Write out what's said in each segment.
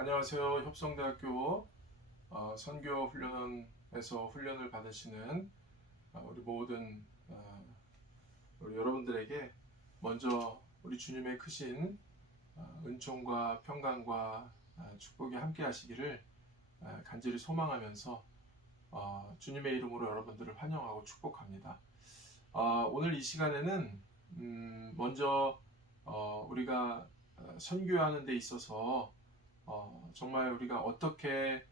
안녕하세요. 협성대학교 선교 훈련원에서 훈련을 받으시는 우리 모든 우리 여러분들에게 먼저 우리 주님의 크신 은총과 평강과 축복이 함께 하시기를 간절히 소망하면서 주님의 이름으로 여러분들을 환영하고 축복합니다. 오늘 이 시간에는 먼저 우리가 선교하는 데 있어서 정말 우리가 어떻게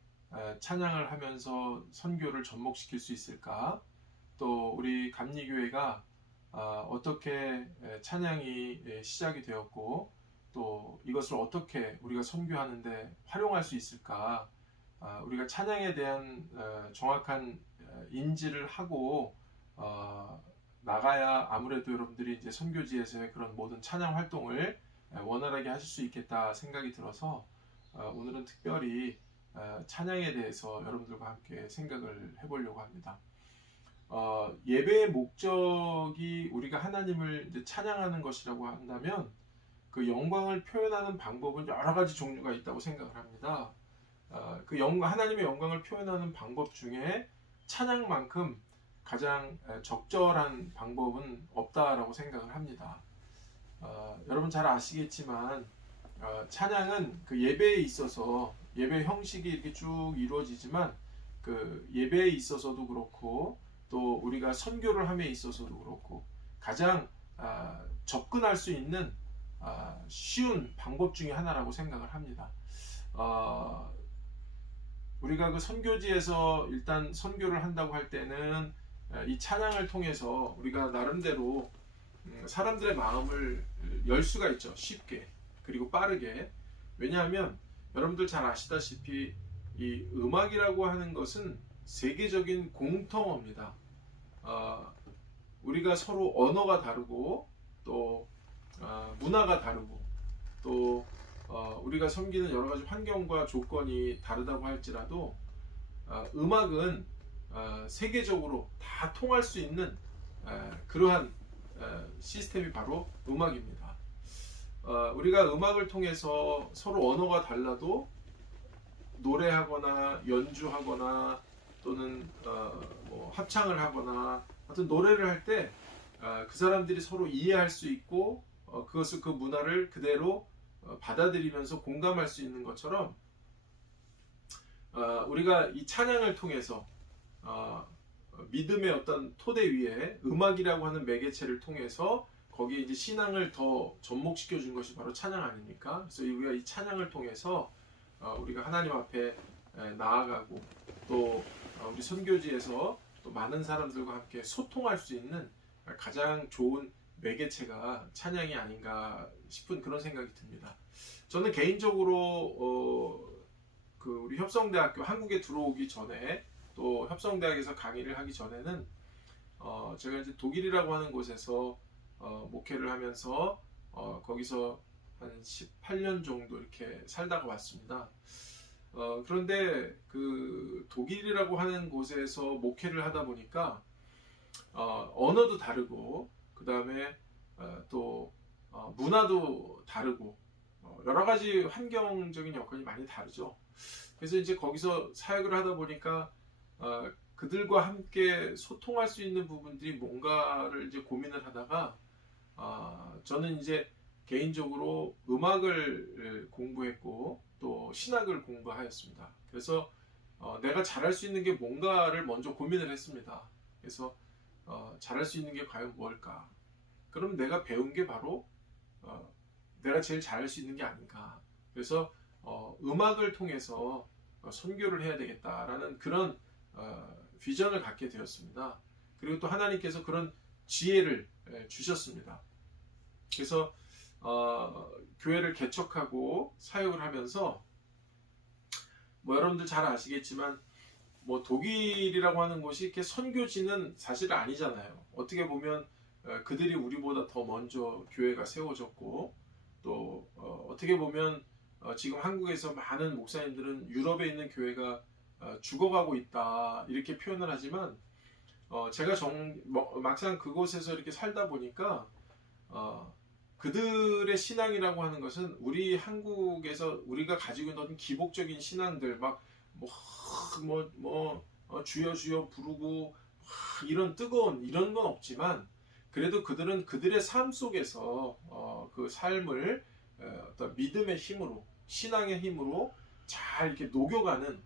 찬양을 하면서 선교를 접목시킬 수 있을까? 또 우리 감리교회가 어떻게 찬양이 시작이 되었고 또 이것을 어떻게 우리가 선교하는데 활용할 수 있을까? 우리가 찬양에 대한 정확한 인지를 하고 나가야 아무래도 여러분들이 이제 선교지에서의 그런 모든 찬양 활동을 원활하게 하실 수 있겠다 생각이 들어서 오늘은 특별히 찬양에 대해서 여러분들과 함께 생각을 해보려고 합니다. 예배의 목적이 우리가 하나님을 이제 찬양하는 것이라고 한다면 그 영광을 표현하는 방법은 여러 가지 종류가 있다고 생각을 합니다. 하나님의 영광을 표현하는 방법 중에 찬양만큼 가장 적절한 방법은 없다라고 생각을 합니다. 여러분 잘 아시겠지만 찬양은 그 예배에 있어서 예배 형식이 이렇게 쭉 이루어지지만 그 예배에 있어서도 그렇고 또 우리가 선교를 함에 있어서도 그렇고 가장 접근할 수 있는 쉬운 방법 중에 하나라고 생각을 합니다. 우리가 그 선교지에서 일단 선교를 한다고 할 때는 이 찬양을 통해서 우리가 나름대로 사람들의 마음을 열 수가 있죠. 쉽게 그리고 빠르게. 왜냐하면 여러분들 잘 아시다시피 이 음악이라고 하는 것은 세계적인 공통어입니다. 우리가 서로 언어가 다르고 또 문화가 다르고 또 우리가 섬기는 여러 가지 환경과 조건이 다르다고 할지라도 음악은 세계적으로 다 통할 수 있는 그러한 시스템이 바로 음악입니다. 우리가 음악을 통해서 서로 언어가 달라도 노래하거나 연주하거나 또는 뭐 합창을 하거나 어떤 노래를 할 때 그 사람들이 서로 이해할 수 있고 그것을 그 문화를 그대로 받아들이면서 공감할 수 있는 것처럼 우리가 이 찬양을 통해서 믿음의 어떤 토대 위에 음악이라고 하는 매개체를 통해서 거기에 이제 신앙을 더 접목시켜 준 것이 바로 찬양 아닙니까? 그래서 우리가 이 찬양을 통해서 우리가 하나님 앞에 나아가고 또 우리 선교지에서 또 많은 사람들과 함께 소통할 수 있는 가장 좋은 매개체가 찬양이 아닌가 싶은 그런 생각이 듭니다. 저는 개인적으로 그 우리 협성대학교 한국에 들어오기 전에 또 협성대학에서 강의를 하기 전에는 제가 이제 독일이라고 하는 곳에서 목회를 하면서 거기서 한 18년 정도 이렇게 살다가 왔습니다. 그런데 그 독일이라고 하는 곳에서 목회를 하다 보니까 언어도 다르고 그 다음에 또 문화도 다르고 여러 가지 환경적인 여건이 많이 다르죠. 그래서 이제 거기서 사역을 하다 보니까 그들과 함께 소통할 수 있는 부분들이 뭔가를 이제 고민을 하다가 저는 이제 개인적으로 음악을 공부했고 또 신학을 공부하였습니다. 그래서 내가 잘할 수 있는 게 뭔가를 먼저 고민을 했습니다. 그래서 잘할 수 있는 게 과연 뭘까? 그럼 내가 배운 게 바로 내가 제일 잘할 수 있는 게 아닌가? 그래서 음악을 통해서 선교를 해야 되겠다라는 그런 비전을 갖게 되었습니다. 그리고 또 하나님께서 그런 지혜를 주셨습니다. 그래서 교회를 개척하고 사역을 하면서 뭐 여러분들 잘 아시겠지만 뭐 독일이라고 하는 곳이 이렇게 선교지는 사실 아니잖아요. 어떻게 보면 그들이 우리보다 더 먼저 교회가 세워졌고 또 어떻게 보면 지금 한국에서 많은 목사님들은 유럽에 있는 교회가 죽어가고 있다 이렇게 표현을 하지만 제가 막상 그곳에서 이렇게 살다 보니까 그들의 신앙이라고 하는 것은 우리 한국에서 우리가 가지고 있는 기복적인 신앙들 주여 주여 부르고 이런 뜨거운 이런 건 없지만 그래도 그들은 그들의 삶 속에서 그 삶을 어떤 믿음의 힘으로 신앙의 힘으로 잘 이렇게 녹여가는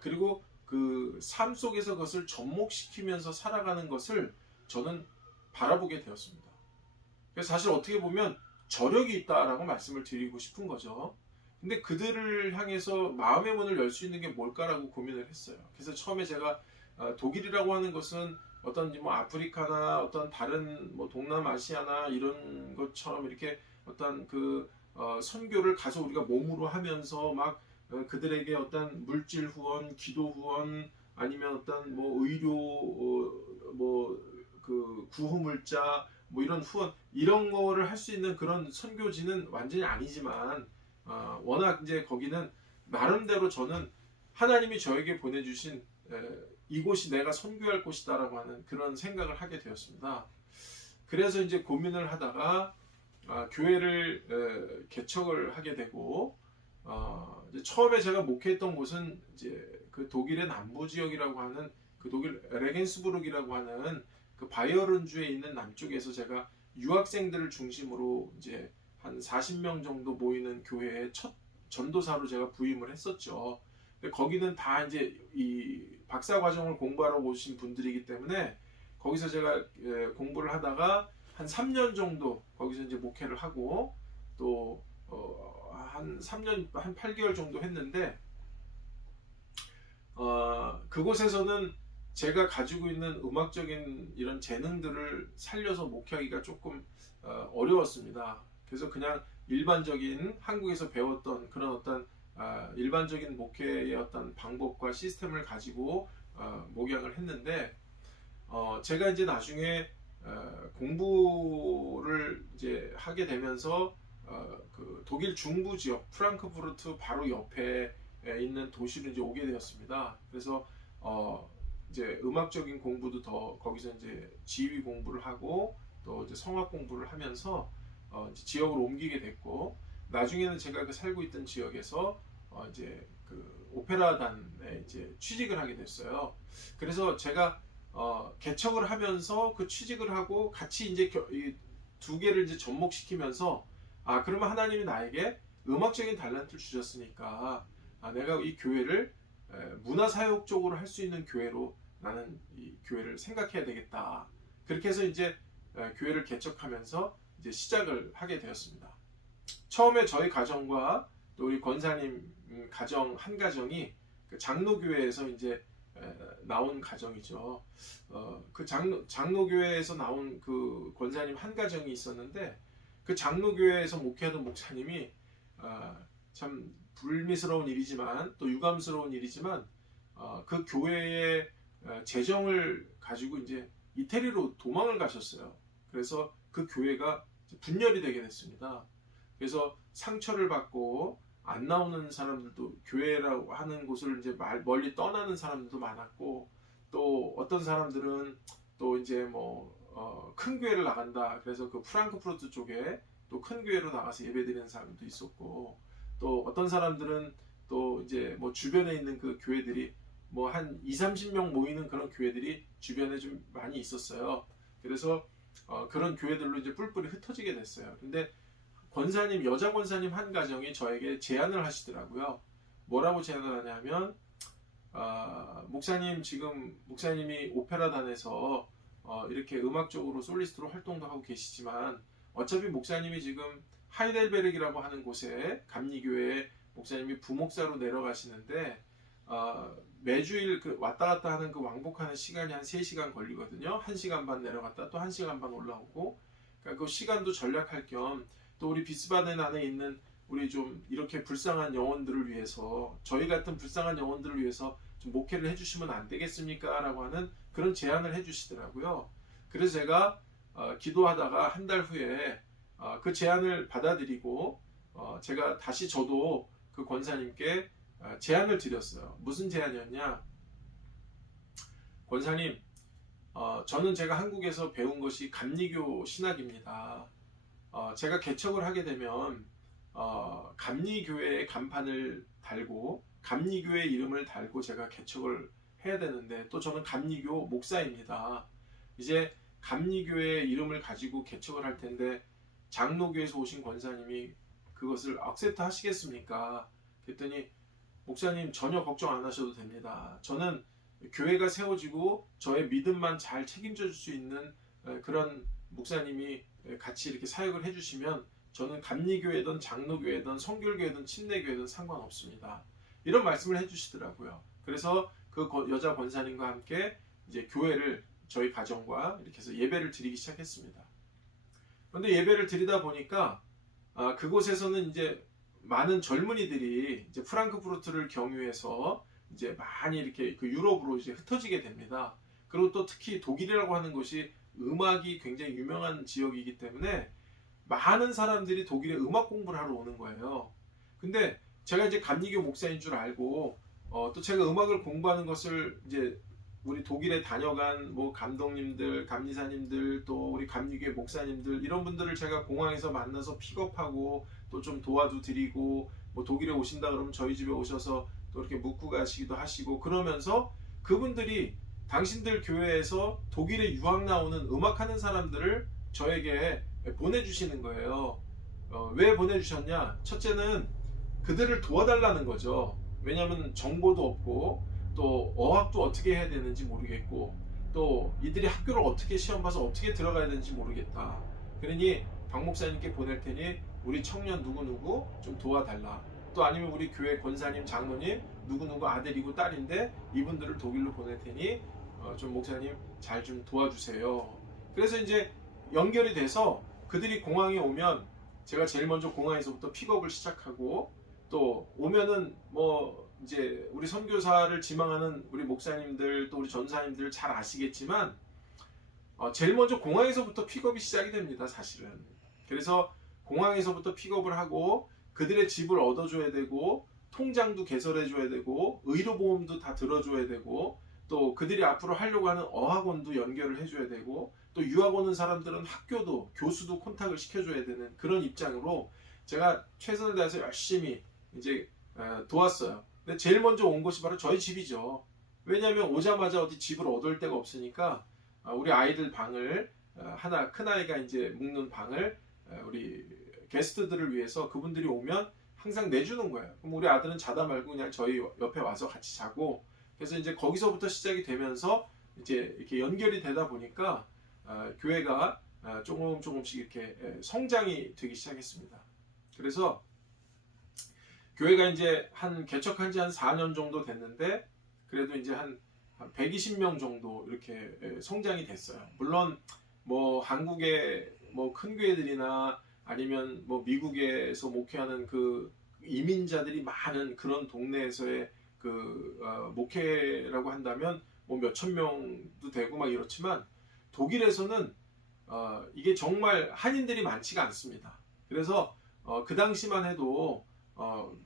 그리고 그 삶 속에서 그것을 접목시키면서 살아가는 것을 저는 바라보게 되었습니다. 그래서 사실 어떻게 보면 저력이 있다라고 말씀을 드리고 싶은 거죠. 근데 그들을 향해서 마음의 문을 열 수 있는 게 뭘까라고 고민을 했어요. 그래서 처음에 제가 독일이라고 하는 것은 어떤 뭐 아프리카나 어떤 다른 뭐 동남아시아나 이런 것처럼 이렇게 어떤 그 선교를 가서 우리가 몸으로 하면서 막 그들에게 어떤 물질 후원, 기도 후원 아니면 어떤 뭐 의료 뭐 그 구호물자 뭐 이런 후원 이런 거를 할 수 있는 그런 선교지는 완전히 아니지만 워낙 이제 거기는 나름대로 저는 하나님이 저에게 보내주신 이곳이 내가 선교할 곳이다라고 하는 그런 생각을 하게 되었습니다. 그래서 이제 고민을 하다가 교회를 개척을 하게 되고 이제 처음에 제가 목회했던 곳은 이제 그 독일의 남부 지역이라고 하는 그 독일 레겐스부르크라고 하는 그 바이에른주에 있는 남쪽에서 제가 유학생들을 중심으로 이제 한 40명 정도 모이는 교회의 첫 전도사로 제가 부임을 했었죠. 근데 거기는 다 이제 이 박사 과정을 공부하러 오신 분들이기 때문에 거기서 제가 공부를 하다가 한 3년 정도 거기서 이제 목회를 하고 또 한 3년 한 8개월 정도 했는데 그곳에서는 제가 가지고 있는 음악적인 이런 재능들을 살려서 목회하기가 조금 어려웠습니다. 그래서 그냥 일반적인 한국에서 배웠던 그런 어떤 일반적인 목회의 어떤 방법과 시스템을 가지고 목양을 했는데 제가 이제 나중에 공부를 이제 하게 되면서 그 독일 중부 지역 프랑크푸르트 바로 옆에 있는 도시로 이제 오게 되었습니다. 그래서 이제 음악적인 공부도 더 거기서 이제 지휘 공부를 하고 또 이제 성악 공부를 하면서 이제 지역으로 옮기게 됐고 나중에는 제가 그 살고 있던 지역에서 이제 그 오페라단에 이제 취직을 하게 됐어요. 그래서 제가 개척을 하면서 그 취직을 하고 같이 이제 이 두 개를 이제 접목시키면서 그러면 하나님이 나에게 음악적인 달란트를 주셨으니까 내가 이 교회를 문화사역 쪽으로 할 수 있는 교회로 나는 이 교회를 생각해야 되겠다. 그렇게 해서 이제 교회를 개척하면서 이제 시작을 하게 되었습니다. 처음에 저희 가정과 또 우리 권사님 가정 한 가정이 그 장로교회에서 이제 나온 가정이죠. 그 장로교회에서 나온 그 권사님 한 가정이 있었는데 그 장로교회에서 목회하던 목사님이 참 불미스러운 일이지만 또 유감스러운 일이지만 그 교회의 재정을 가지고 이제 이태리로 도망을 가셨어요. 그래서 그 교회가 분열이 되게 됐습니다. 그래서 상처를 받고 안 나오는 사람들도 교회라고 하는 곳을 이제 멀리 떠나는 사람들도 많았고 또 어떤 사람들은 또 이제 큰 교회를 나간다. 그래서 그 프랑크푸르트 쪽에 또 큰 교회로 나가서 예배드리는 사람도 있었고 또 어떤 사람들은 또 이제 주변에 있는 그 교회들이 한 20-30명 모이는 그런 교회들이 주변에 좀 많이 있었어요. 그래서 그런 교회들로 이제 뿔뿔이 흩어지게 됐어요. 근데 권사님, 여자 권사님 한 가정이 저에게 제안을 하시더라고요. 뭐라고 제안을 하냐면 목사님이 오페라단에서 이렇게 음악적으로 솔리스트로 활동도 하고 계시지만 어차피 목사님이 지금 하이델베르크라고 하는 곳에 감리교회에 목사님이 부목사로 내려가시는데 매주일 그 왔다 갔다 하는 그 왕복하는 시간이 한 3시간 걸리거든요. 1시간 반 내려갔다 또 1시간 반 올라오고 그러니까 그 시간도 절약할 겸 또 우리 비스바덴 안에 있는 우리 좀 이렇게 불쌍한 영혼들을 위해서 저희 같은 불쌍한 영혼들을 위해서 좀 목회를 해주시면 안 되겠습니까? 라고 하는 그런 제안을 해주시더라고요. 그래서 제가 기도하다가 한 달 후에 그 제안을 받아들이고 제가 다시 저도 그 권사님께 제안을 드렸어요. 무슨 제안이었냐? 권사님, 저는 제가 한국에서 배운 것이 감리교 신학입니다. 제가 개척을 하게 되면 감리교회의 간판을 달고 감리교회 이름을 달고 제가 개척을 해야 되는데, 또 저는 감리교 목사입니다. 이제 감리교회 이름을 가지고 개척을 할 텐데 장로교에서 오신 권사님이 그것을 액셉트 하시겠습니까? 그랬더니 목사님 전혀 걱정 안 하셔도 됩니다. 저는 교회가 세워지고 저의 믿음만 잘 책임져 줄 수 있는 그런 목사님이 같이 이렇게 사역을 해주시면 저는 감리교회든 장로교회든 성결교회든 침례교회든 상관없습니다. 이런 말씀을 해주시더라고요. 그래서 그 여자 권사님과 함께 이제 교회를 저희 가정과 이렇게 해서 예배를 드리기 시작했습니다. 그런데 예배를 드리다 보니까 그곳에서는 이제 많은 젊은이들이 이제 프랑크푸르트를 경유해서 이제 많이 이렇게 그 유럽으로 이제 흩어지게 됩니다. 그리고 또 특히 독일이라고 하는 곳이 음악이 굉장히 유명한 지역이기 때문에 많은 사람들이 독일에 음악 공부를 하러 오는 거예요. 근데 제가 이제 감리교 목사인 줄 알고 또 제가 음악을 공부하는 것을 이제 우리 독일에 다녀간 뭐 감독님들, 감리사님들, 또 우리 감리교회 목사님들 이런 분들을 제가 공항에서 만나서 픽업하고 또 좀 도와도 드리고, 뭐 독일에 오신다 그러면 저희 집에 오셔서 또 이렇게 묵고 가시기도 하시고, 그러면서 그분들이 당신들 교회에서 독일에 유학 나오는 음악하는 사람들을 저에게 보내주시는 거예요. 왜 보내주셨냐? 첫째는 그들을 도와달라는 거죠. 왜냐하면 정보도 없고 또 어학도 어떻게 해야 되는지 모르겠고 또 이들이 학교를 어떻게 시험 봐서 어떻게 들어가야 되는지 모르겠다. 그러니 박 목사님께 보낼 테니 우리 청년 누구누구 좀 도와달라. 또 아니면 우리 교회 권사님, 장로님 누구누구 아들이고 딸인데 이분들을 독일로 보낼 테니 좀 목사님 잘 좀 도와주세요. 그래서 이제 연결이 돼서 그들이 공항에 오면 제가 제일 먼저 공항에서부터 픽업을 시작하고, 또 오면은 뭐 이제 우리 선교사를 지망하는 우리 목사님들 또 우리 전사님들 잘 아시겠지만 제일 먼저 공항에서부터 픽업이 시작이 됩니다, 사실은. 그래서 공항에서부터 픽업을 하고 그들의 집을 얻어줘야 되고 통장도 개설해줘야 되고 의료보험도 다 들어줘야 되고 또 그들이 앞으로 하려고 하는 어학원도 연결을 해줘야 되고 또 유학 오는 사람들은 학교도 교수도 콘탁을 시켜줘야 되는 그런 입장으로 제가 최선을 다해서 열심히 이제 도왔어요. 근데 제일 먼저 온 곳이 바로 저희 집이죠. 왜냐하면 오자마자 어디 집을 얻을 데가 없으니까 우리 아이들 방을 하나, 큰아이가 이제 묵는 방을 우리 게스트들을 위해서 그분들이 오면 항상 내주는 거예요. 그럼 우리 아들은 자다 말고 그냥 저희 옆에 와서 같이 자고, 그래서 이제 거기서부터 시작이 되면서 이제 이렇게 연결이 되다 보니까 교회가 조금씩 이렇게 성장이 되기 시작했습니다. 그래서 교회가 이제 개척한 지 한 4년 정도 됐는데 그래도 이제 한 120명 정도 이렇게 성장이 됐어요. 물론 뭐 한국의 뭐 큰 교회들이나 아니면 뭐 미국에서 목회하는 그 이민자들이 많은 그런 동네에서의 그 목회라고 한다면 뭐 몇천 명도 되고 막 이렇지만 독일에서는 이게 정말 한인들이 많지가 않습니다. 그래서 그 당시만 해도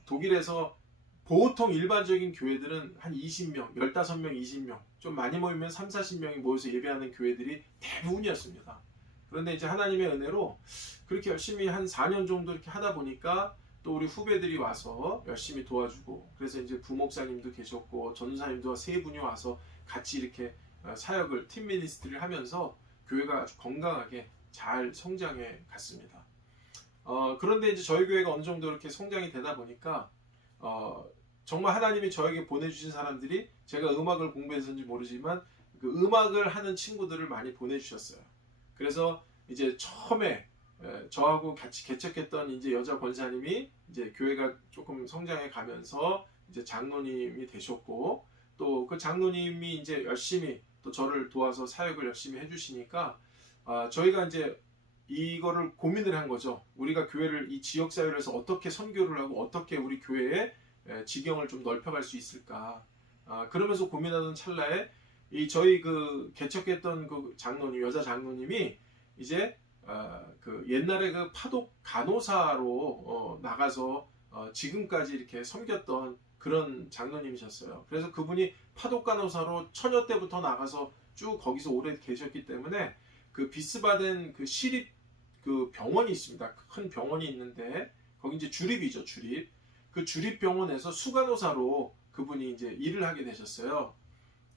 독일에서 보통 일반적인 교회들은 한 20명, 15명, 20명, 좀 많이 모이면 3, 40명이 모여서 예배하는 교회들이 대부분이었습니다. 그런데 이제 하나님의 은혜로 그렇게 열심히 한 4년 정도 이렇게 하다 보니까 또 우리 후배들이 와서 열심히 도와주고, 그래서 이제 부목사님도 계셨고 전사님도 3분이 와서 같이 이렇게 사역을, 팀 미니스트리를 하면서 교회가 아주 건강하게 잘 성장해 갔습니다. 그런데 이제 저희 교회가 어느 정도 이렇게 성장이 되다 보니까 정말 하나님이 저에게 보내주신 사람들이, 제가 음악을 공부해서인지 모르지만 그 음악을 하는 친구들을 많이 보내주셨어요. 그래서 이제 처음에 저하고 같이 개척했던 이제 여자 권사님이 이제 교회가 조금 성장해 가면서 이제 장로님이 되셨고, 또 그 장로님이 이제 열심히 또 저를 도와서 사역을 열심히 해주시니까 저희가 이제 이거를 고민을 한 거죠. 우리가 교회를, 이 지역 사회에서 어떻게 선교를 하고 어떻게 우리 교회의 지경을 좀 넓혀갈 수 있을까. 그러면서 고민하는 찰나에 이 저희 그 개척했던 그 장로님, 여자 장로님이 이제 그 옛날에 그 파독 간호사로 나가서 지금까지 이렇게 섬겼던 그런 장로님이셨어요. 그래서 그분이 파독 간호사로 처녀 때부터 나가서 쭉 거기서 오래 계셨기 때문에 그 비스바덴 그 시립 그 병원이 있습니다. 큰 병원이 있는데 거기 이제 주립이죠, 주립. 그 주립병원에서 수간호사로 그분이 이제 일을 하게 되셨어요.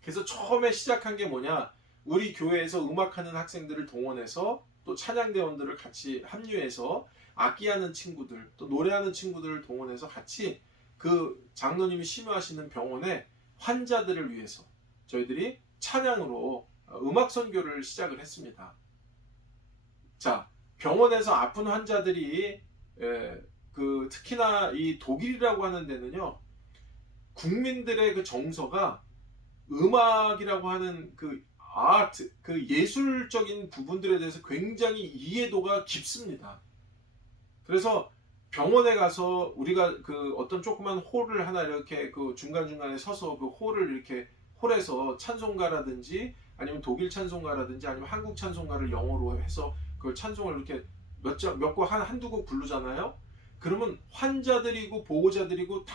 그래서 처음에 시작한 게 뭐냐? 우리 교회에서 음악하는 학생들을 동원해서 또 찬양대원들을 같이 합류해서 악기하는 친구들, 또 노래하는 친구들을 동원해서 같이 그 장로님이 심유하시는 병원에 환자들을 위해서 저희들이 찬양으로 음악 선교를 시작을 했습니다. 자, 병원에서 아픈 환자들이 특히나 이 독일이라고 하는 데는요, 국민들의 그 정서가 음악이라고 하는 그 아트, 그 예술적인 부분들에 대해서 굉장히 이해도가 깊습니다. 그래서 병원에 가서 우리가 그 어떤 조그만 홀을 하나 이렇게 그 중간중간에 서서 그 홀을 이렇게 홀에서 찬송가라든지 아니면 독일 찬송가라든지 아니면 한국 찬송가를 영어로 해서 그 찬송을 이렇게 한두 곡 부르잖아요. 그러면 환자들이고 보호자들이고 다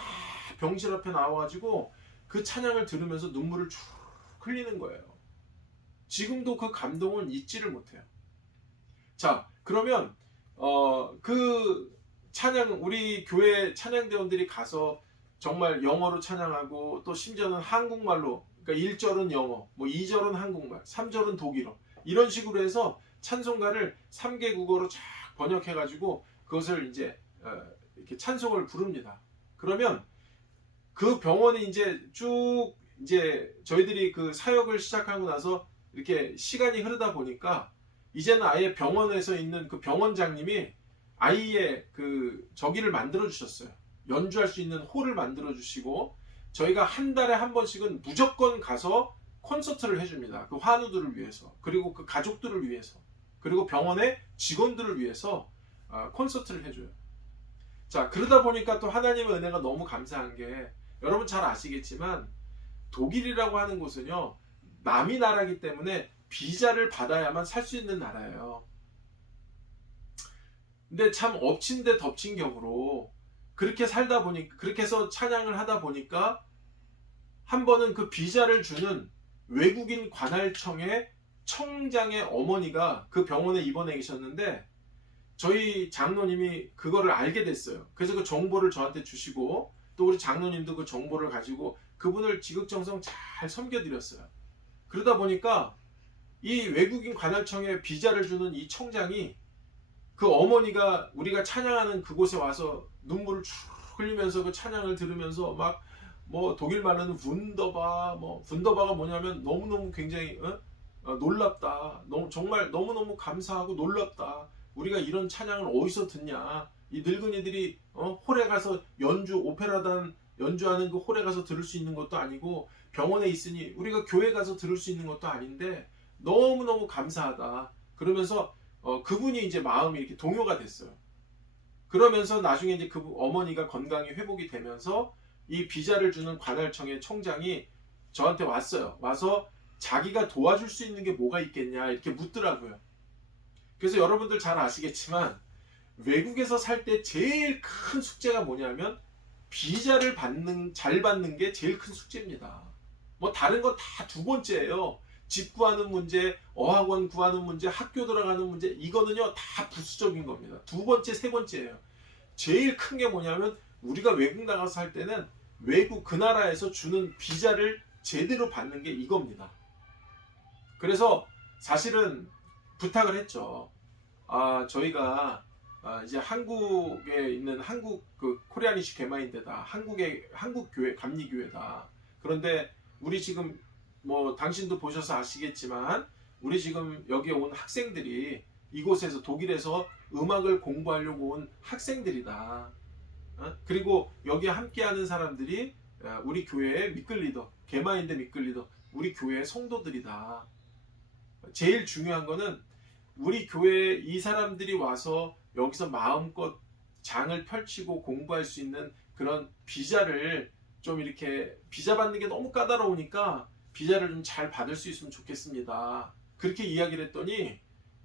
병실 앞에 나와가지고 그 찬양을 들으면서 눈물을 쭉 흘리는 거예요. 지금도 그 감동은 잊지를 못해요. 자, 그러면 그 찬양, 우리 교회 찬양대원들이 가서 정말 영어로 찬양하고 또 심지어는 한국말로, 그러니까 1절은 영어, 뭐 2절은 한국말, 3절은 독일어, 이런 식으로 해서 찬송가를 3개 국어로 쫙 번역해가지고 그것을 이제 이렇게 찬송을 부릅니다. 그러면 그 병원이 이제 쭉 이제 저희들이 그 사역을 시작하고 나서 이렇게 시간이 흐르다 보니까 이제는 아예 병원에서 있는 그 병원장님이 아예 그 저기를 만들어 주셨어요. 연주할 수 있는 홀을 만들어 주시고 저희가 한 달에 한 번씩은 무조건 가서 콘서트를 해줍니다. 그 환우들을 위해서, 그리고 그 가족들을 위해서, 그리고 병원의 직원들을 위해서 콘서트를 해줘요. 자, 그러다 보니까 또 하나님의 은혜가 너무 감사한 게, 여러분 잘 아시겠지만 독일이라고 하는 곳은요, 남이 나라기 때문에 비자를 받아야만 살 수 있는 나라예요. 근데 참 엎친 데 덮친 격으로 그렇게 살다 보니까, 그렇게 해서 찬양을 하다 보니까 한 번은 그 비자를 주는 외국인 관할청의 청장의 어머니가 그 병원에 입원해 계셨는데 저희 장로님이 그거를 알게 됐어요. 그래서 그 정보를 저한테 주시고 또 우리 장로님도 그 정보를 가지고 그분을 지극정성 잘 섬겨드렸어요. 그러다 보니까 이 외국인 관할청에 비자를 주는 이 청장이 그 어머니가 우리가 찬양하는 그곳에 와서 눈물을 쭉 흘리면서 그 찬양을 들으면서 막 뭐 독일 말로는 분더바, 뭐 분더바가 뭐냐면 너무너무 굉장히 놀랍다, 정말 너무너무 감사하고 놀랍다, 우리가 이런 찬양을 어디서 듣냐, 이 늙은이들이 홀에 가서 오페라단 연주하는 그 홀에 가서 들을 수 있는 것도 아니고 병원에 있으니 우리가 교회 가서 들을 수 있는 것도 아닌데 너무너무 감사하다. 그러면서 그분이 이제 마음이 이렇게 동요가 됐어요. 그러면서 나중에 이제 그 어머니가 건강이 회복이 되면서 이 비자를 주는 관할청의 청장이 저한테 왔어요. 와서 자기가 도와줄 수 있는 게 뭐가 있겠냐 이렇게 묻더라고요. 그래서 여러분들 잘 아시겠지만 외국에서 살 때 제일 큰 숙제가 뭐냐면 비자를 잘 받는 게 제일 큰 숙제입니다. 뭐 다른 건 다 두 번째예요. 집 구하는 문제, 어학원 구하는 문제, 학교 들어가는 문제, 이거는요 다 부수적인 겁니다. 두 번째, 세 번째예요. 제일 큰 게 뭐냐면 우리가 외국 나가서 살 때는 외국 그 나라에서 주는 비자를 제대로 받는 게 이겁니다. 그래서 사실은 부탁을 했죠. 저희가 이제 한국에 있는 한국 그 코리안 이슈 개마인데다 한국 교회 감리교회다. 그런데 우리 지금 뭐 당신도 보셔서 아시겠지만 우리 지금 여기에 온 학생들이 이곳에서 독일에서 음악을 공부하려고 온 학생들이다. 그리고 여기에 함께하는 사람들이 우리 교회의 미끌리더, 개마인드 미끌리더, 우리 교회의 성도들이다. 제일 중요한 거는 우리 교회에 이 사람들이 와서 여기서 마음껏 장을 펼치고 공부할 수 있는 그런 비자를 좀 이렇게, 비자 받는 게 너무 까다로우니까 비자를 좀 잘 받을 수 있으면 좋겠습니다. 그렇게 이야기를 했더니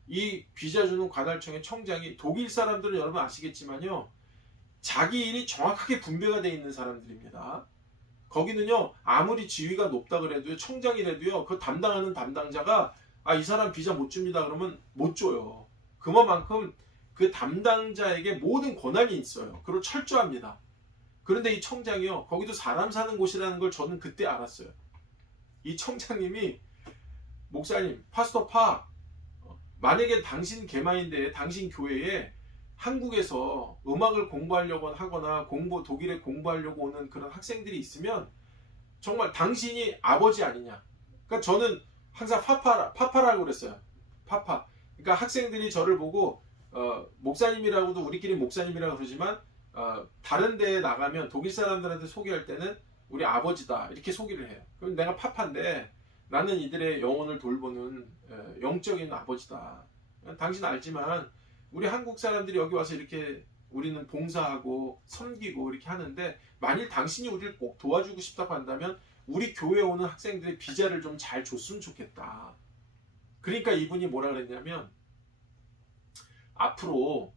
이 비자 주는 관할청의 청장이, 독일 사람들은 여러분 아시겠지만요, 자기 일이 정확하게 분배가 되어 있는 사람들입니다. 거기는요 아무리 지위가 높다 그래도요, 청장이라도요, 그 담당하는 담당자가 이 사람 비자 못 줍니다 그러면 못 줘요. 그만큼 그 담당자에게 모든 권한이 있어요. 그리고 철저합니다. 그런데 이 청장이요, 거기도 사람 사는 곳이라는 걸 저는 그때 알았어요. 이 청장님이 목사님, 파스터 파, 만약에 당신 개마인데 당신 교회에 한국에서 음악을 공부하려고 하거나 독일에 공부하려고 오는 그런 학생들이 있으면 정말 당신이 아버지 아니냐. 그러니까 저는 항상 파파라고 그랬어요. 파파. 그러니까 학생들이 저를 보고 목사님이라고도 우리끼리 목사님이라고 그러지만 다른 데에 나가면 독일 사람들한테 소개할 때는 우리 아버지다 이렇게 소개를 해요. 그럼 내가 파파인데 나는 이들의 영혼을 돌보는 영적인 아버지다. 당신 알지만 우리 한국 사람들이 여기 와서 이렇게 우리는 봉사하고 섬기고 이렇게 하는데 만일 당신이 우리를 꼭 도와주고 싶다고 한다면 우리 교회에 오는 학생들의 비자를 좀 잘 줬으면 좋겠다. 그러니까 이분이 뭐라 그랬냐면 앞으로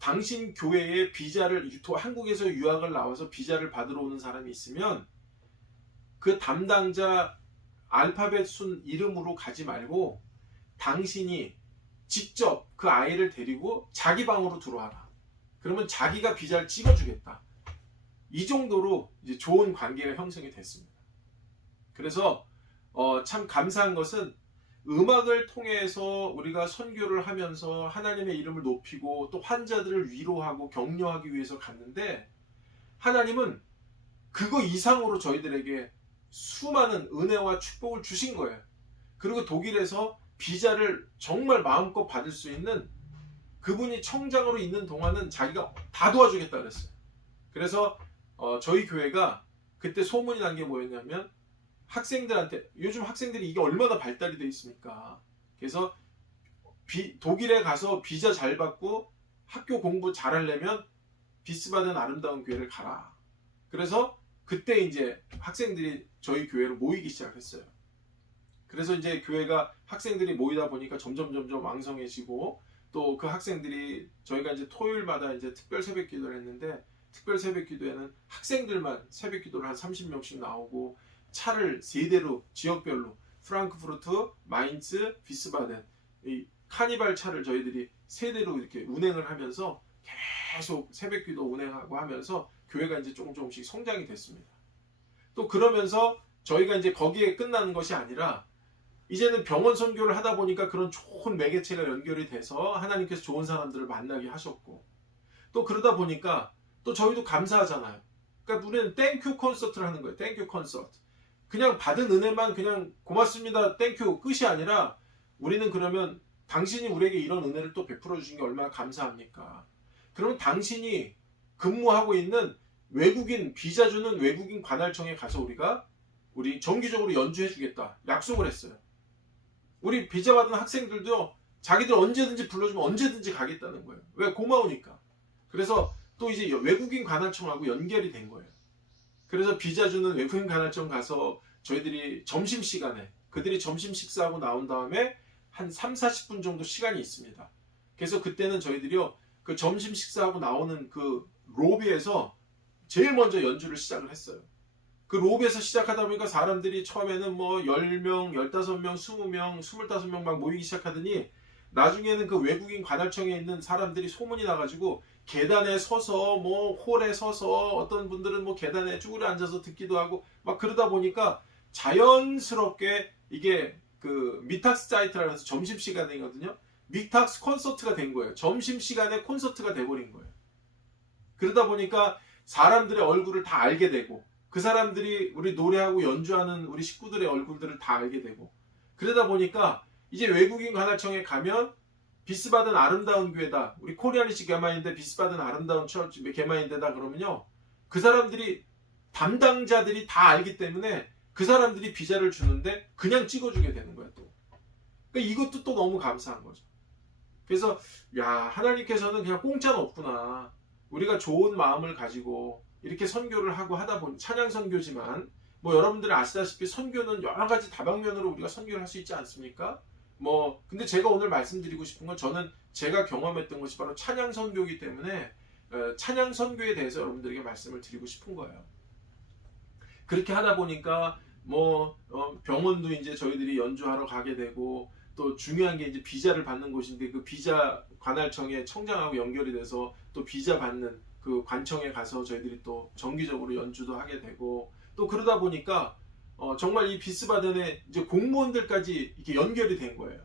당신 교회에 비자를 한국에서 유학을 나와서 비자를 받으러 오는 사람이 있으면 그 담당자 알파벳 순 이름으로 가지 말고 당신이 직접 그 아이를 데리고 자기 방으로 들어와라. 그러면 자기가 비자를 찍어주겠다. 이 정도로 이제 좋은 관계가 형성이 됐습니다. 그래서 참 감사한 것은 음악을 통해서 우리가 선교를 하면서 하나님의 이름을 높이고 또 환자들을 위로하고 격려하기 위해서 갔는데 하나님은 그거 이상으로 저희들에게 수많은 은혜와 축복을 주신 거예요. 그리고 독일에서 비자를 정말 마음껏 받을 수 있는 그분이 청장으로 있는 동안은 자기가 다 도와주겠다 그랬어요. 그래서 저희 교회가 그때 소문이 난 게 뭐였냐면 학생들한테 요즘 학생들이 이게 얼마나 발달이 되어 있습니까? 그래서 독일에 가서 비자 잘 받고 학교 공부 잘하려면 비스바덴 아름다운 교회를 가라. 그래서 그때 이제 학생들이 저희 교회로 모이기 시작했어요. 그래서 이제 교회가 학생들이 모이다 보니까 점점 왕성해지고 또 그 학생들이 저희가 이제 토요일마다 이제 특별 새벽 기도를 했는데 특별 새벽 기도에는 학생들만 새벽 기도를 한 30명씩 나오고 차를 3대로 지역별로 프랑크푸르트, 마인츠, 비스바덴 이 카니발 차를 저희들이 3대로 이렇게 운행을 하면서 계속 새벽 기도 운행하고 하면서 교회가 이제 조금씩 성장이 됐습니다. 또 그러면서 저희가 이제 거기에 끝나는 것이 아니라 이제는 병원 선교를 하다 보니까 그런 좋은 매개체가 연결이 돼서 하나님께서 좋은 사람들을 만나게 하셨고 또 그러다 보니까 또 저희도 감사하잖아요. 그러니까 우리는 땡큐 콘서트를 하는 거예요. 땡큐 콘서트. 그냥 받은 은혜만 그냥 고맙습니다. 땡큐 끝이 아니라 우리는 그러면 당신이 우리에게 이런 은혜를 또 베풀어 주신 게 얼마나 감사합니까? 그러면 당신이 근무하고 있는 외국인 비자 주는 외국인 관할청에 가서 우리 정기적으로 연주해 주겠다 약속을 했어요. 우리 비자 받은 학생들도 자기들 언제든지 불러주면 언제든지 가겠다는 거예요. 왜? 고마우니까. 그래서 또 이제 외국인 관할청하고 연결이 된 거예요. 그래서 비자 주는 외국인 관할청 가서 저희들이 점심시간에 그들이 점심 식사하고 나온 다음에 한 3-40분 정도 시간이 있습니다. 그래서 그때는 저희들이요 그 점심 식사하고 나오는 그 로비에서 제일 먼저 연주를 시작을 했어요. 그 로비에서 시작하다 보니까 사람들이 처음에는 뭐 10명, 15명, 20명, 25명 막 모이기 시작하더니 나중에는 그 외국인 관할청에 있는 사람들이 소문이 나가지고 계단에 서서 뭐 홀에 서서 어떤 분들은 뭐 계단에 쭈그려 앉아서 듣기도 하고 막 그러다 보니까 자연스럽게 이게 그 미탁스자이트라고 해서 점심시간이거든요. 미탁스 콘서트가 된 거예요. 점심시간에 콘서트가 돼버린 거예요. 그러다 보니까 사람들의 얼굴을 다 알게 되고 그 사람들이 우리 노래하고 연주하는 우리 식구들의 얼굴들을 다 알게 되고 그러다 보니까 이제 외국인 관할청에 가면 비스바덴 아름다운 교회다. 우리 코리아니시 개마인데 비스바덴 아름다운 처치 개마인데다 그러면요. 그 사람들이 담당자들이 다 알기 때문에 그 사람들이 비자를 주는데 그냥 찍어주게 되는 거야 또. 그러니까 이것도 또 너무 감사한 거죠. 그래서 야 하나님께서는 그냥 공짜는 없구나. 우리가 좋은 마음을 가지고 이렇게 선교를 하고 하다 보니 찬양 선교지만 뭐 여러분들이 아시다시피 선교는 여러 가지 다방면으로 우리가 선교를 할 수 있지 않습니까? 뭐 근데 제가 오늘 말씀드리고 싶은 건 저는 제가 경험했던 것이 바로 찬양 선교이기 때문에 찬양 선교에 대해서 여러분들에게 말씀을 드리고 싶은 거예요. 그렇게 하다 보니까 뭐 병원도 이제 저희들이 연주하러 가게 되고 또 중요한 게 이제 비자를 받는 곳인데 그 비자 관할청에 청장하고 연결이 돼서 또 비자 받는 그 관청에 가서 저희들이 또 정기적으로 연주도 하게 되고 또 그러다 보니까 정말 이 비스바덴에 이제 공무원들까지 이렇게 연결이 된 거예요.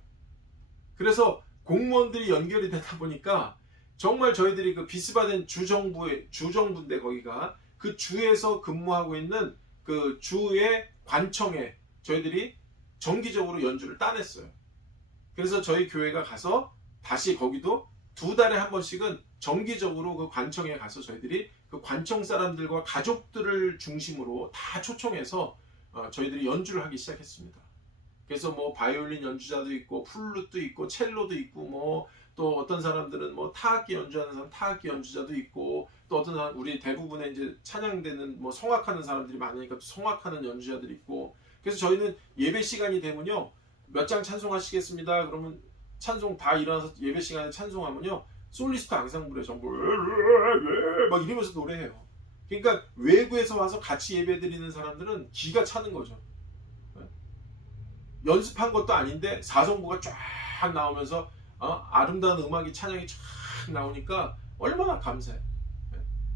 그래서 공무원들이 연결이 되다 보니까 정말 저희들이 그 비스바덴 주정부인데 거기가 그 주에서 근무하고 있는 그 주의 관청에 저희들이 정기적으로 연주를 따냈어요. 그래서 저희 교회가 가서 다시 거기도 2달에 한 번씩은 정기적으로 그 관청에 가서 저희들이 그 관청 사람들과 가족들을 중심으로 다 초청해서 저희들이 연주를 하기 시작했습니다. 그래서 뭐 바이올린 연주자도 있고 플룻도 있고 첼로도 있고 뭐 또 어떤 사람들은 뭐 타악기 연주하는 사람 타악기 연주자도 있고 또 어떤 사람 우리 대부분의 이제 찬양되는 뭐 성악하는 사람들이 많으니까 또 성악하는 연주자들이 있고 그래서 저희는 예배 시간이 되면요 몇 장 찬송하시겠습니다. 그러면 찬송 다 일어나서 예배 시간에 찬송하면요 솔리스트 앙상블에 전부 막 이러면서 노래해요. 그러니까 외부에서 와서 같이 예배 드리는 사람들은 기가 차는 거죠. 연습한 것도 아닌데 사성부가 쫙 나오면서 아름다운 음악이 찬양이 쫙 나오니까 얼마나 감사해.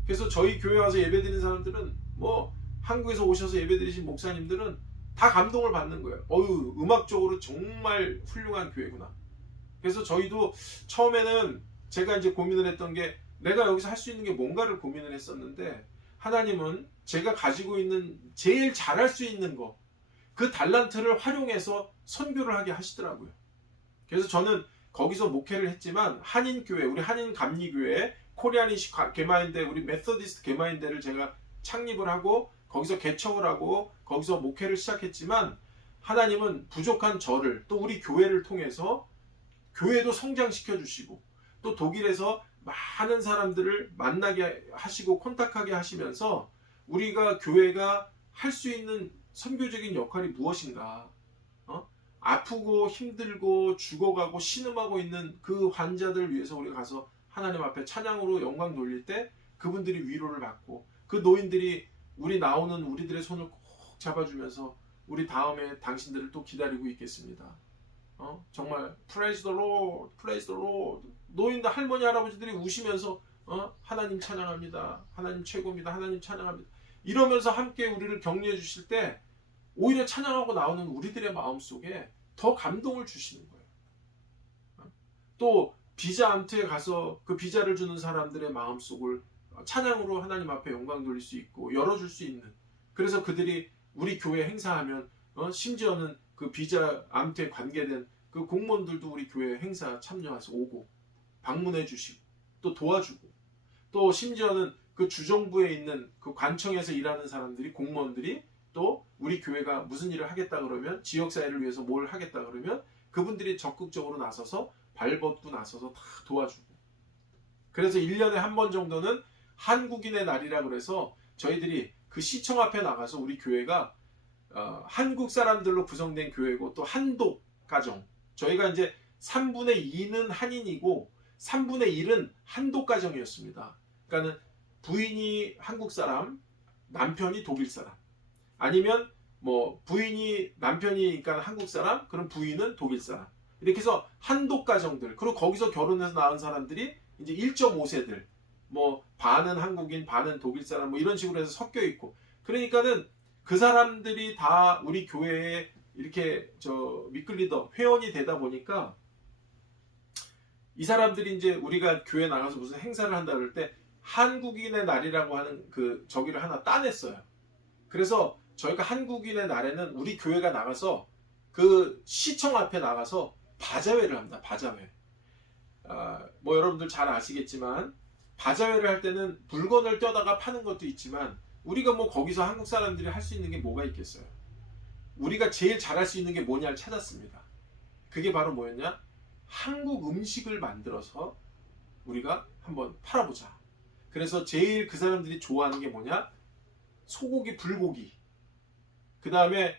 그래서 저희 교회 와서 예배 드리는 사람들은 뭐 한국에서 오셔서 예배 드리신 목사님들은 다 감동을 받는 거예요. 음악적으로 정말 훌륭한 교회구나. 그래서 저희도 처음에는 제가 이제 고민을 했던 게 내가 여기서 할 수 있는 게 뭔가를 고민을 했었는데 하나님은 제가 가지고 있는 제일 잘할 수 있는 거 그 달란트를 활용해서 선교를 하게 하시더라고요. 그래서 저는 거기서 목회를 했지만 한인교회, 우리 한인감리교회, 코리아니시 개마인대, 우리 메서디스트 개마인대를 제가 창립을 하고 거기서 개척을 하고 거기서 목회를 시작했지만 하나님은 부족한 저를 또 우리 교회를 통해서 교회도 성장시켜 주시고 또 독일에서 많은 사람들을 만나게 하시고 콘탁하게 하시면서 우리가 교회가 할 수 있는 선교적인 역할이 무엇인가? 아프고 힘들고 죽어가고 신음하고 있는 그 환자들을 위해서 우리가 가서 하나님 앞에 찬양으로 영광 돌릴 때 그분들이 위로를 받고 그 노인들이 우리들의 손을 꼭 잡아주면서 우리 다음에 당신들을 또 기다리고 있겠습니다. 정말 praise the Lord, praise the Lord. 노인들 할머니 할아버지들이 우시면서 하나님 찬양합니다. 하나님 최고입니다. 하나님 찬양합니다. 이러면서 함께 우리를 격려해 주실 때 오히려 찬양하고 나오는 우리들의 마음속에 더 감동을 주시는 거예요. 또 비자 암트에 가서 그 비자를 주는 사람들의 마음속을 찬양으로 하나님 앞에 영광 돌릴 수 있고 열어줄 수 있는 그래서 그들이 우리 교회 행사하면 심지어는 그 비자 암트에 관계된 그 공무원들도 우리 교회 행사 참여해서 오고 방문해 주시고 또 도와주고 또 심지어는 그 주정부에 있는 그 관청에서 일하는 사람들이 공무원들이 또 우리 교회가 무슨 일을 하겠다 그러면 지역사회를 위해서 뭘 하겠다 그러면 그분들이 적극적으로 나서서 발벗고 나서서 다 도와주고 그래서 1년에 한 번 정도는 한국인의 날이라 그래서 저희들이 그 시청 앞에 나가서 우리 교회가 한국 사람들로 구성된 교회고 또 한독 가정 저희가 이제 3분의 2는 한인이고 3분의 1은 한독 가정이었습니다. 그러니까 부인이 한국 사람 남편이 독일 사람 아니면 뭐 부인이 남편이니까 한국 사람 그럼 부인은 독일 사람 이렇게 해서 한독 가정들 그리고 거기서 결혼해서 낳은 사람들이 이제 1.5세들 뭐 반은 한국인 반은 독일 사람 뭐 이런 식으로 해서 섞여 있고 그러니까는 그 사람들이 다 우리 교회에 이렇게 미끌리더 회원이 되다 보니까 이 사람들이 이제 우리가 교회 나가서 무슨 행사를 한다 그럴 때 한국인의 날이라고 하는 그 저기를 하나 따냈어요. 그래서 저희가 한국인의 날에는 우리 교회가 나가서 그 시청 앞에 나가서 바자회를 합니다. 바자회. 뭐 여러분들 잘 아시겠지만 바자회를 할 때는 물건을 떼다가 파는 것도 있지만 우리가 뭐 거기서 한국 사람들이 할 수 있는 게 뭐가 있겠어요. 우리가 제일 잘할 수 있는 게 뭐냐를 찾았습니다. 그게 바로 뭐였냐? 한국 음식을 만들어서 우리가 한번 팔아보자. 그래서 제일 그 사람들이 좋아하는 게 뭐냐? 소고기, 불고기. 그 다음에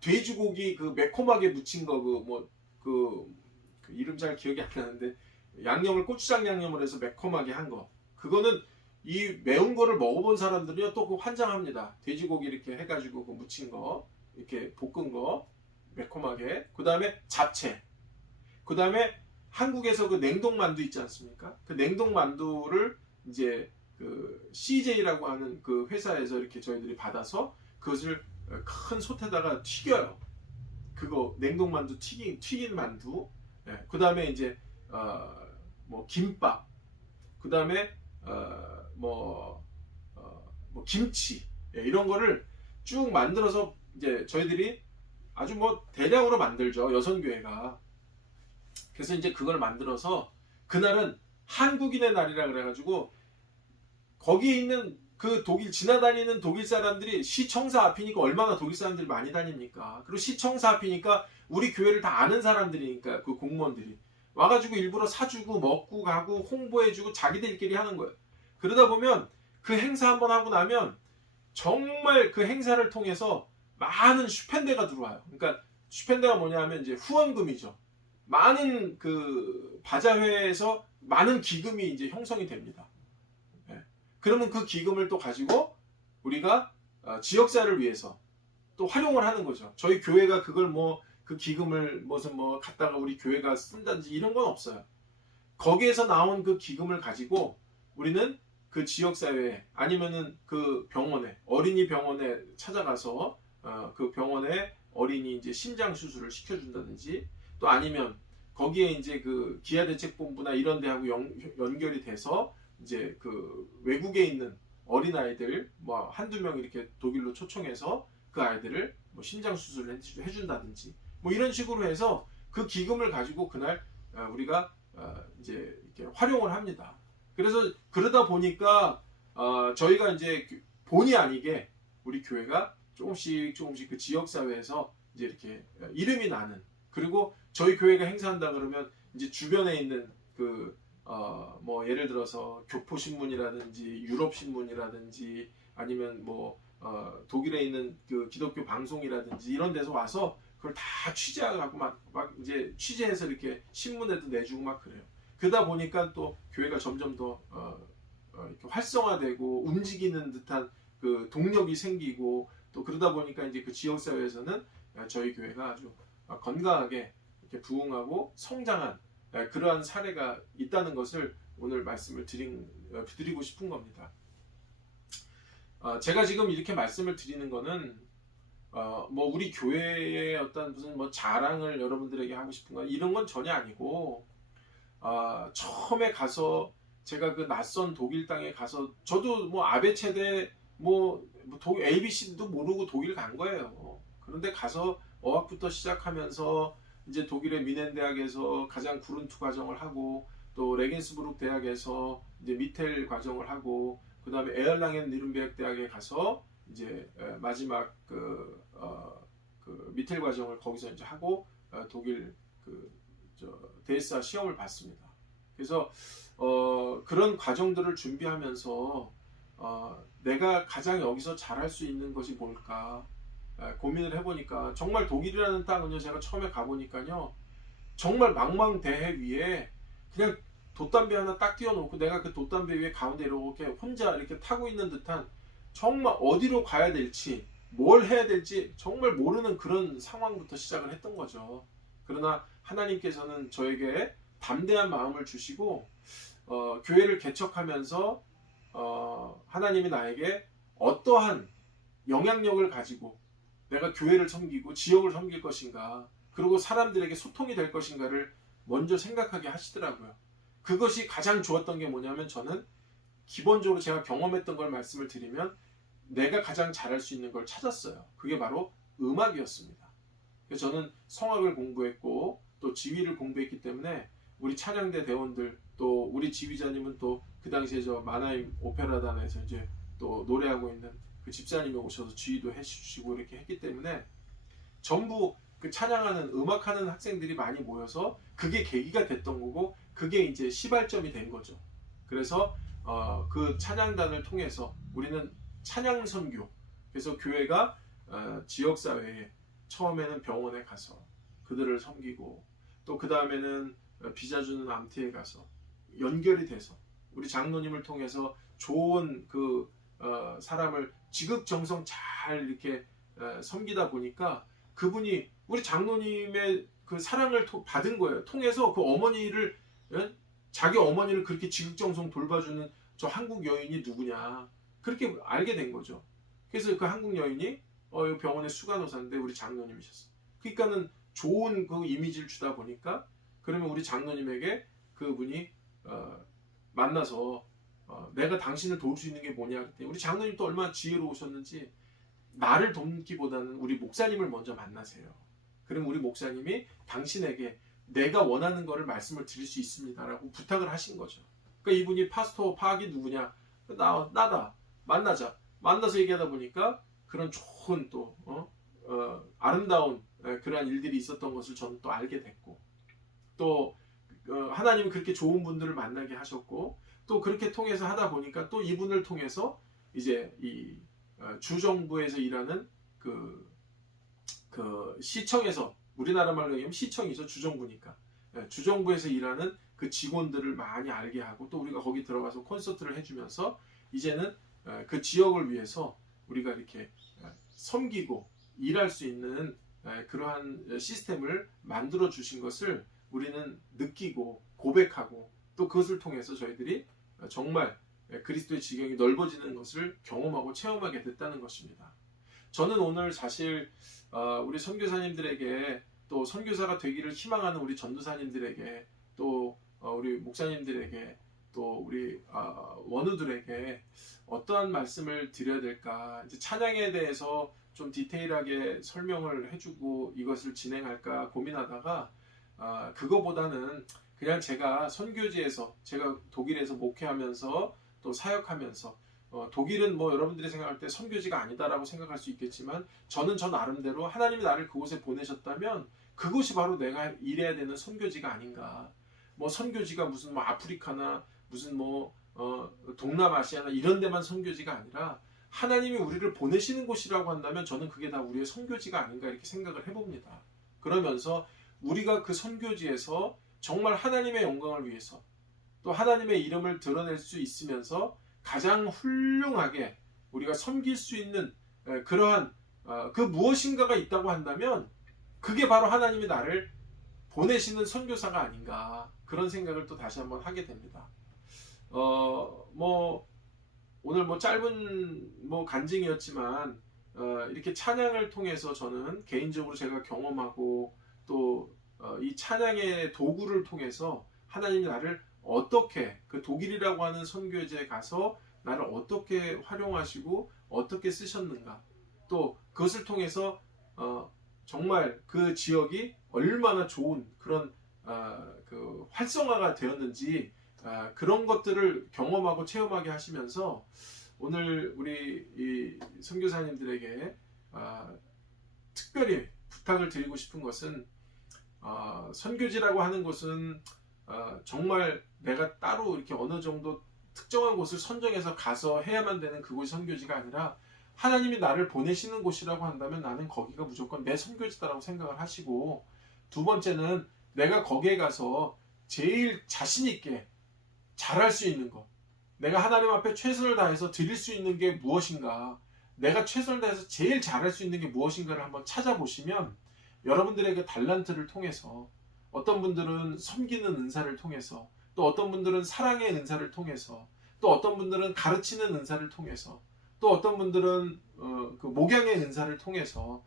돼지고기 그 매콤하게 무친 거 그 이름 잘 기억이 안 나는데 양념을 고추장 양념을 해서 매콤하게 한 거. 그거는 이 매운 거를 먹어본 사람들이요 또 그 환장합니다. 돼지고기 이렇게 해가지고 그 무친 거, 이렇게 볶은 거, 매콤하게. 그 다음에 잡채. 그 다음에 한국에서 그 냉동만두 있지 않습니까? 그 냉동만두를 이제 그 CJ라고 하는 그 회사에서 이렇게 저희들이 받아서 그것을 큰 솥에다가 튀겨요. 그거 냉동만두 튀긴 만두. 예. 그 다음에 이제 뭐 김밥. 그 다음에 뭐 김치. 예, 이런 거를 쭉 만들어서 이제 저희들이 아주 뭐 대량으로 만들죠. 여선교회가. 그래서 이제 그걸 만들어서 그날은 한국인의 날이라 그래가지고 거기에 있는 그 독일 지나다니는 독일 사람들이 시청사 앞이니까 얼마나 독일 사람들이 많이 다닙니까? 그리고 시청사 앞이니까 우리 교회를 다 아는 사람들이니까 그 공무원들이 와가지고 일부러 사주고 먹고 가고 홍보해주고 자기들끼리 하는 거예요. 그러다 보면 그 행사 한번 하고 나면 정말 그 행사를 통해서 많은 슈펜데가 들어와요. 그러니까 슈펜데가 뭐냐면 이제 후원금이죠. 많은 그 바자회에서 많은 기금이 이제 형성이 됩니다. 예. 그러면 그 기금을 또 가지고 우리가 지역사를 위해서 또 활용을 하는 거죠. 저희 교회가 그걸 뭐 그 기금을 무슨 뭐 갖다가 우리 교회가 쓴다든지 이런 건 없어요. 거기에서 나온 그 기금을 가지고 우리는 그 지역사회에 아니면은 그 병원에 어린이 병원에 찾아가서 그 병원에 어린이 이제 심장 수술을 시켜준다든지 또 아니면 거기에 이제 그 기아대책본부나 이런 데하고 연결이 돼서 이제 그 외국에 있는 어린아이들 뭐 한두 명 이렇게 독일로 초청해서 그 아이들을 뭐 심장 수술을 해준다든지 뭐 이런 식으로 해서 그 기금을 가지고 그날 우리가 이제 이렇게 활용을 합니다. 그래서 그러다 보니까 저희가 이제 본의 아니게 우리 교회가 조금씩 그 지역사회에서 이제 이렇게 이름이 나는, 그리고 저희 교회가 행사한다 그러면 이제 주변에 있는 그 뭐 예를 들어서 교포신문이라든지 유럽신문이라든지 아니면 뭐 독일에 있는 그 기독교 방송이라든지 이런 데서 와서 그걸 다 취재하고 막 이제 취재해서 이렇게 신문에도 내주고 막 그래요. 그러다 보니까 또 교회가 점점 더 이렇게 활성화되고 움직이는 듯한 그 동력이 생기고 또 그러다 보니까 이제 그 지역사회에서는 저희 교회가 아주 건강하게 이렇게 부흥하고 성장한 그러한 사례가 있다는 것을 오늘 말씀을 드리고 싶은 겁니다. 제가 지금 이렇게 말씀을 드리는 거는 뭐 우리 교회의 어떤 무슨 뭐 자랑을 여러분들에게 하고 싶은 거 이런 건 전혀 아니고 처음에 가서 제가 그 낯선 독일 땅에 가서 저도 뭐 아베체대 뭐 독일 ABC도 모르고 독일 간 거예요. 그런데 가서 어학부터 시작하면서 이제 독일의 미넨 대학에서 가장 구른투 과정을 하고 또 레겐스부르크 대학에서 이제 미텔 과정을 하고 그 다음에 에얼랑엔 니른베르크 대학에 가서 이제 마지막 그 미텔 과정을 거기서 이제 하고 독일 대사 시험을 봤습니다. 그래서 그런 과정들을 준비하면서 내가 가장 여기서 잘할 수 있는 것이 뭘까 고민을 해보니까 정말 독일이라는 땅은요, 제가 처음에 가보니까요 정말 망망대해 위에 그냥 돛담배 하나 딱 띄워놓고 내가 그 돛담배 위에 가운데 이렇게 혼자 이렇게 타고 있는 듯한, 정말 어디로 가야 될지 뭘 해야 될지 정말 모르는 그런 상황부터 시작을 했던 거죠. 그러나 하나님께서는 저에게 담대한 마음을 주시고 교회를 개척하면서 하나님이 나에게 어떠한 영향력을 가지고 내가 교회를 섬기고 지역을 섬길 것인가, 그리고 사람들에게 소통이 될 것인가를 먼저 생각하게 하시더라고요. 그것이 가장 좋았던 게 뭐냐면 저는 기본적으로 제가 경험했던 걸 말씀을 드리면 내가 가장 잘할 수 있는 걸 찾았어요. 그게 바로 음악이었습니다. 그래서 저는 성악을 공부했고 또 지휘를 공부했기 때문에 우리 찬양대 대원들 또 우리 지휘자님은 또 그 당시에 저 마나임 오페라단에서 이제 또 노래하고 있는 그 집사님이 오셔서 지휘도 해주시고 이렇게 했기 때문에 전부 그 찬양하는 음악하는 학생들이 많이 모여서 그게 계기가 됐던 거고 그게 이제 시발점이 된 거죠. 그래서 그 찬양단을 통해서 우리는 찬양 선교, 그래서 교회가 지역사회에 처음에는 병원에 가서 그들을 섬기고 또 그 다음에는 비자 주는 암트에 가서 연결이 돼서 우리 장로님을 통해서 좋은 그 사람을 지극정성 잘 이렇게 섬기다 보니까 그분이 우리 장로님의 그 사랑을 받은 거예요. 통해서 그 어머니를 자기 어머니를 그렇게 지극정성 돌봐주는 저 한국 여인이 누구냐 그렇게 알게 된 거죠. 그래서 그 한국 여인이 병원의 수간호사인데 우리 장로님이셨어요. 그러니까는 좋은 그 이미지를 주다 보니까 그러면 우리 장로님에게 그분이 만나서 내가 당신을 도울 수 있는 게 뭐냐 그랬더니 우리 장로님 또 얼마나 지혜로우셨는지 나를 돕기보다는 우리 목사님을 먼저 만나세요. 그럼 우리 목사님이 당신에게 내가 원하는 거를 말씀을 드릴 수 있습니다라고 부탁을 하신 거죠. 그러니까 이분이 파스토 파악이 누구냐? 나다. 만나서 얘기하다 보니까 그런 좋은 또 아름다운 그러한 일들이 있었던 것을 저는 또 알게 됐고 또 하나님은 그렇게 좋은 분들을 만나게 하셨고 또 그렇게 통해서 하다 보니까 또 이분을 통해서 이제 이 주정부에서 일하는 그 시청에서 우리나라 말로 얘기하면 시청이죠. 주정부니까 주정부에서 일하는 그 직원들을 많이 알게 하고 또 우리가 거기 들어가서 콘서트를 해주면서 이제는 그 지역을 위해서 우리가 이렇게 섬기고 일할 수 있는 그러한 시스템을 만들어 주신 것을 우리는 느끼고 고백하고 또 그것을 통해서 저희들이 정말 그리스도의 지경이 넓어지는 것을 경험하고 체험하게 됐다는 것입니다. 저는 오늘 사실 우리 선교사님들에게 또 선교사가 되기를 희망하는 우리 전도사님들에게 또 우리 목사님들에게 또 우리 원우들에게 어떠한 말씀을 드려야 될까 이제 찬양에 대해서 좀 디테일하게 설명을 해주고 이것을 진행할까 고민하다가 그거보다는 그냥 제가 선교지에서 제가 독일에서 목회하면서 또 사역하면서 독일은 뭐 여러분들이 생각할 때 선교지가 아니다라고 생각할 수 있겠지만 저는 저 나름대로 하나님이 나를 그곳에 보내셨다면 그곳이 바로 내가 일해야 되는 선교지가 아닌가. 뭐 선교지가 무슨 뭐 아프리카나 무슨 뭐 동남아시아나 이런 데만 선교지가 아니라 하나님이 우리를 보내시는 곳이라고 한다면 저는 그게 다 우리의 선교지가 아닌가 이렇게 생각을 해봅니다. 그러면서 우리가 그 선교지에서 정말 하나님의 영광을 위해서 또 하나님의 이름을 드러낼 수 있으면서 가장 훌륭하게 우리가 섬길 수 있는 그러한 그 무엇인가가 있다고 한다면 그게 바로 하나님이 나를 보내시는 선교사가 아닌가 그런 생각을 또 다시 한번 하게 됩니다. 뭐 오늘 뭐 짧은 뭐 간증이었지만 이렇게 찬양을 통해서 저는 개인적으로 제가 경험하고 또 이 찬양의 도구를 통해서 하나님이 나를 어떻게 그 독일이라고 하는 선교지에 가서 나를 어떻게 활용하시고 어떻게 쓰셨는가 또 그것을 통해서 정말 그 지역이 얼마나 좋은 그런 그 활성화가 되었는지 그런 것들을 경험하고 체험하게 하시면서 오늘 우리 이 선교사님들에게 특별히 부탁을 드리고 싶은 것은 선교지라고 하는 곳은 정말 내가 따로 이렇게 어느 정도 특정한 곳을 선정해서 가서 해야만 되는 그곳이 선교지가 아니라 하나님이 나를 보내시는 곳이라고 한다면 나는 거기가 무조건 내 선교지다라고 생각을 하시고 두 번째는 내가 거기에 가서 제일 자신 있게 잘할 수 있는 것 내가 하나님 앞에 최선을 다해서 드릴 수 있는 게 무엇인가 내가 최선을 다해서 제일 잘할 수 있는 게 무엇인가를 한번 찾아보시면 여러분들의 그 달란트를 통해서 어떤 분들은 섬기는 은사를 통해서 또 어떤 분들은 사랑의 은사를 통해서 또 어떤 분들은 가르치는 은사를 통해서 또 어떤 분들은 그 목양의 은사를 통해서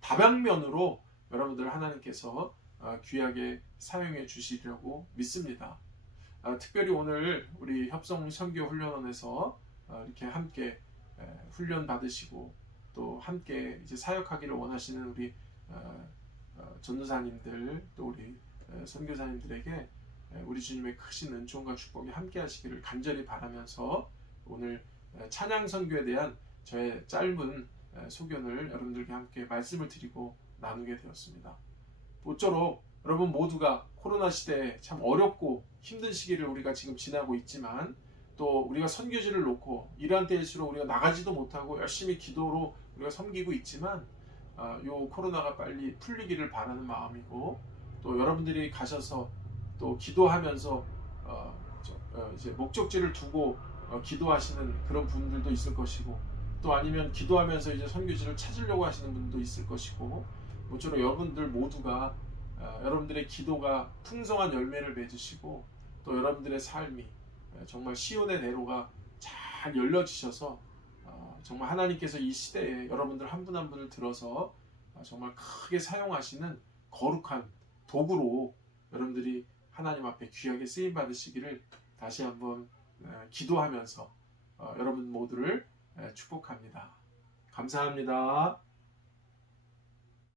다방면으로 여러분들을 하나님께서 귀하게 사용해 주시려고 믿습니다. 특별히 오늘 우리 협성 선교 훈련원에서 이렇게 함께 훈련 받으시고 또 함께 이제 사역하기를 원하시는 우리 전도사님들 또 우리 선교사님들에게 우리 주님의 크신 은총과 축복이 함께 하시기를 간절히 바라면서 오늘 찬양 선교에 대한 저의 짧은 소견을 여러분들께 함께 말씀을 드리고 나누게 되었습니다. 모쪼록 여러분 모두가 코로나 시대에 참 어렵고 힘든 시기를 우리가 지금 지나고 있지만 또 우리가 선교지를 놓고 이러한 때일수록 우리가 나가지도 못하고 열심히 기도로 우리가 섬기고 있지만 요 코로나가 빨리 풀리기를 바라는 마음이고 또 여러분들이 가셔서 또 기도하면서 이제 목적지를 두고 기도하시는 그런 분들도 있을 것이고 또 아니면 기도하면서 이제 선교지를 찾으려고 하시는 분도 있을 것이고, 모쪼록 여러분들 모두가 여러분들의 기도가 풍성한 열매를 맺으시고 또 여러분들의 삶이 정말 시온의 대로가 잘 열려지셔서 정말 하나님께서 이 시대에 여러분들 한 분 한 분을 들어서 정말 크게 사용하시는 거룩한 도구로 여러분들이 하나님 앞에 귀하게 쓰임 받으시기를 다시 한번 기도하면서 여러분 모두를 축복합니다. 감사합니다.